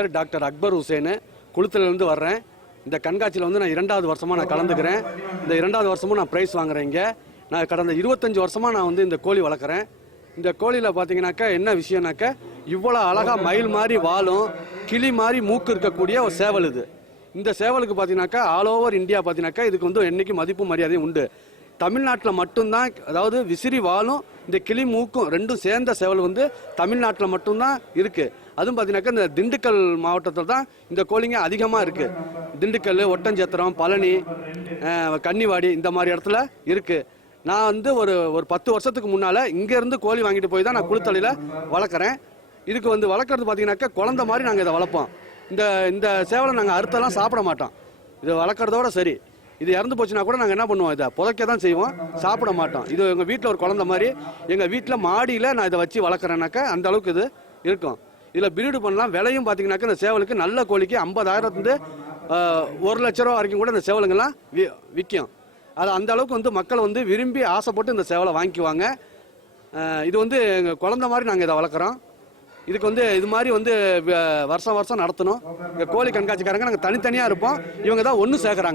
பேர் டாக்டர் அக்பர் ஹுசேனு, குளுத்திலிருந்து வர்றேன். இந்த கண்காட்சியில் வந்து நான் 2வது வருஷமாக நான் கலந்துக்கிறேன். இந்த 2வது வருஷமும் நான் ப்ரைஸ் வாங்குறேன். இங்கே நான் கடந்த 25 வருஷமாக நான் வந்து இந்த கோழி வளர்க்குறேன். இந்த கோழியில் பார்த்தீங்கன்னாக்கா என்ன விஷயம்னாக்கா, இவ்வளோ அழகாக மயில் மாதிரி வாழும், கிளி மாதிரி மூக்கு இருக்கக்கூடிய ஒரு சேவல் இது. இந்த சேவலுக்கு பார்த்தீங்கன்னாக்கா ஆல் ஓவர் இந்தியா பார்த்தீங்கன்னாக்கா இதுக்கு வந்து என்றைக்கு மதிப்பு மரியாதையும் உண்டு. தமிழ்நாட்டில் மட்டும்தான், அதாவது விசிறி வாழும் இந்த கிளி மூக்கும் ரெண்டும் சேர்ந்த சேவல் வந்து தமிழ்நாட்டில் மட்டும்தான் இருக்குது. அதுவும் பார்த்தீங்கன்னாக்கா இந்த திண்டுக்கல் மாவட்டத்தில் தான் இந்த கோழிங்க அதிகமாக இருக்குது. திண்டுக்கல், ஒட்டஞ்சத்திரம், பழனி, கன்னிவாடி இந்த மாதிரி இடத்துல இருக்குது. நான் வந்து ஒரு 10 வருஷத்துக்கு முன்னால் இங்கேருந்து கோழி வாங்கிட்டு போய் தான் நான் குளுத்தலையில் வளர்க்குறேன். இதுக்கு வந்து வளர்க்குறது பார்த்தீங்கன்னாக்கா குழந்தை மாதிரி நாங்கள் இதை வளர்ப்போம். இந்த சேவலை நாங்கள் அறுத்தெல்லாம் சாப்பிட மாட்டோம். இது வளர்க்குறதோட சரி. இது இறந்து போச்சுன்னா கூட நாங்கள் என்ன பண்ணுவோம், இதை புதைக்க தான் செய்வோம், சாப்பிட மாட்டோம். இது எங்கள் வீட்டில் ஒரு குழந்தை மாதிரி. எங்கள் வீட்டில் மாடியில் நான் இதை வச்சு வளர்க்குறேன்னாக்கா அந்த அளவுக்கு இது இருக்கும். இதில் பிரீடு பண்ணலாம். விலையும் பார்த்தீங்கன்னாக்கா இந்த சேவலுக்கு நல்ல கோழிக்கு 50,000 1 லட்ச ரூபா வரைக்கும் கூட இந்த சேவலுங்கெல்லாம் விற்கும். அது அந்த அளவுக்கு வந்து மக்கள் வந்து விரும்பி ஆசைப்பட்டு இந்த சேவலை வாங்கிக்குவாங்க. இது வந்து எங்கள் குழந்தை மாதிரி நாங்கள் இதை வளர்க்குறோம். இதுக்கு வந்து இது மாதிரி வந்து வருஷம் நடத்தணும். இந்த கோழி கண்காட்சிக்காரங்க நாங்கள் தனித்தனியாக இருப்போம். இவங்க தான் ஒன்று சேர்க்குறாங்க.